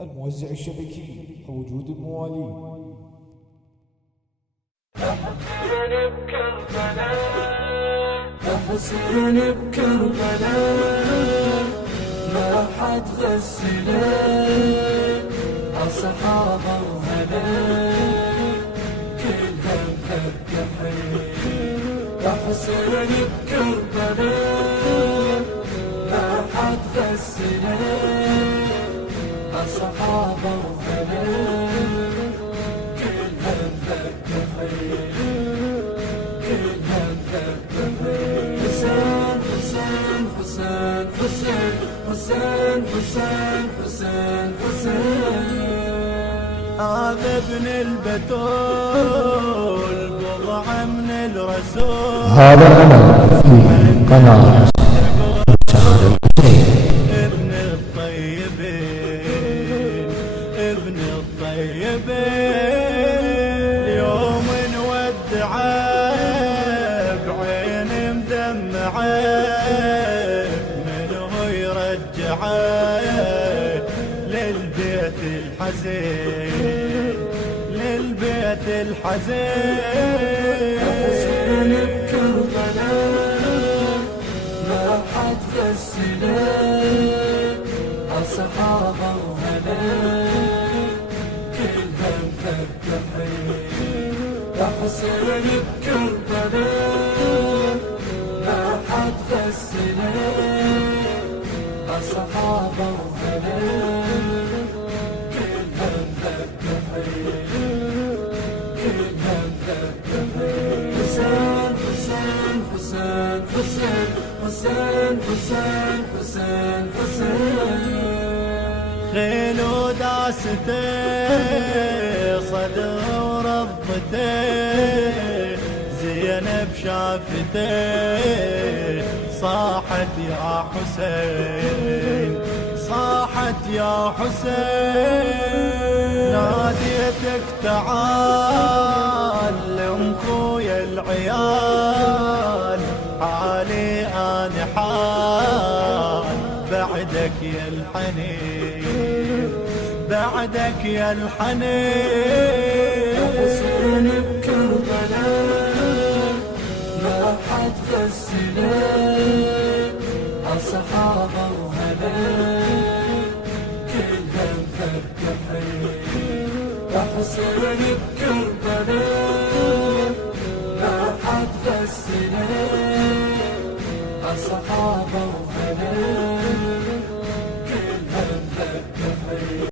الموزع الشبكي وجود الموالين. يا حسين بكربلاء، يا حسين بكربلاء، ما حد غسلك الصحابة وهلاك كلها مفتحين. يا حسين بكربلاء، ما حد غسلك الصحابة وهلاك كلها مفتحين، كلها مفتحين. حسين حسين حسين حسين حسين حسين حسين حسين، هذا ابن البتول بضعة من الرسول. هذا العمل في قناة ابن الطيبين، ابن الطيبين، يوم نودعه بعين مدمعه منه يرجعه للبيت الحزين، للبيت الحزين. يا حسين بكربلاء، ما حد غسلك الصحابة وهلاك كلها مفتحين. يا حسين بكربلاء، ما حد غسلك الصحابة وهلاك كلها مفتحين، كلها مفتحين. حسين حسين حسين حسين حسين حسين حسين حسين، خيل وداسته صدر ورضته زينب شافته صاحت يا حسين، صاحت يا حسين. ناديتك تعال لام خويا العيال، حالي انا حال بعدك يا الحنين، بعدك يا الحنين. يا حسين بكربلاء، ما حد غسلك الصحابة وهلاك كلها مفتحين. يا حسين بكربلاء،